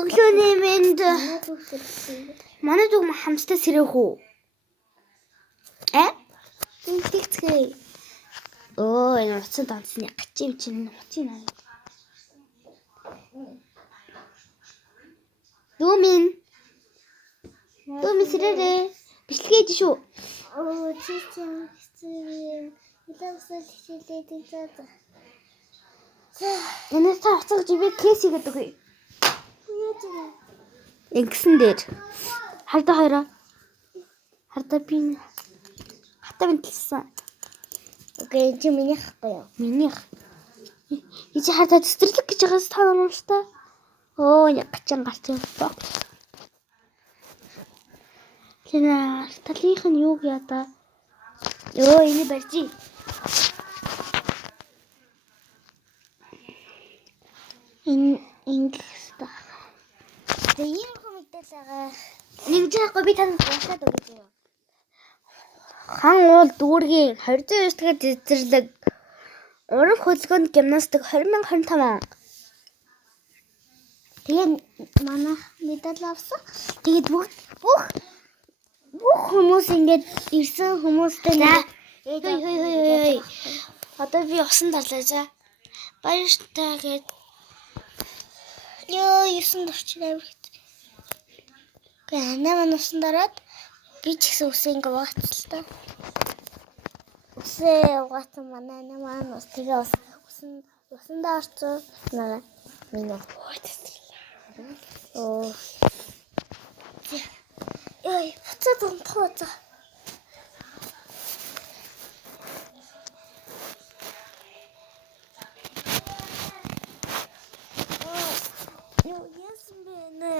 Өглөөний мэнд манай дүү хамстай сэрэх үү? Тэнцээ. Энэ уцсан донцны гачим чинь утын аа. Дүүмин сэрээрээ бичлэгээ хийж шүү. Чичэн илэрсэл хичээлээд байгаа. Энэ та уцаг жибээ кейс хийгээд үгүй. Ингэсэн дээр хардаа хоёроо. Хардаа би хэлсэн. Окей, чи минийх гоё. Минийх. Ичи хардаа цэцэрлэг гэж байгаас та номштой. Яг гачин гарч байна. Тэна талынх нь юу яа та? Энэ барьжи. Ингэста. Ийм хүмүүтэл байгаа. Нэг жаагүй би танд уншаад өгье зөө. Хан уул дүүргийн 29 дахь цэцэрлэг уран хөдөлгөөнд гимнастик 2025. Тэгээд манай медаль авсан. Тэгээд бүх хүмүүс ингээд ирсэн хүмүүстэй хөөе. Одоо би усан дарлаажаа. Баяртай гээд 9 орчим авирт. Гэхдээ манай усан дараад би ч гэсэн усан ингээ угаацл та. Усээ угаасан манай маань ус тэгээ усандаа орцоо наа миний буцаад унтахаа. Яасан бэ нэ?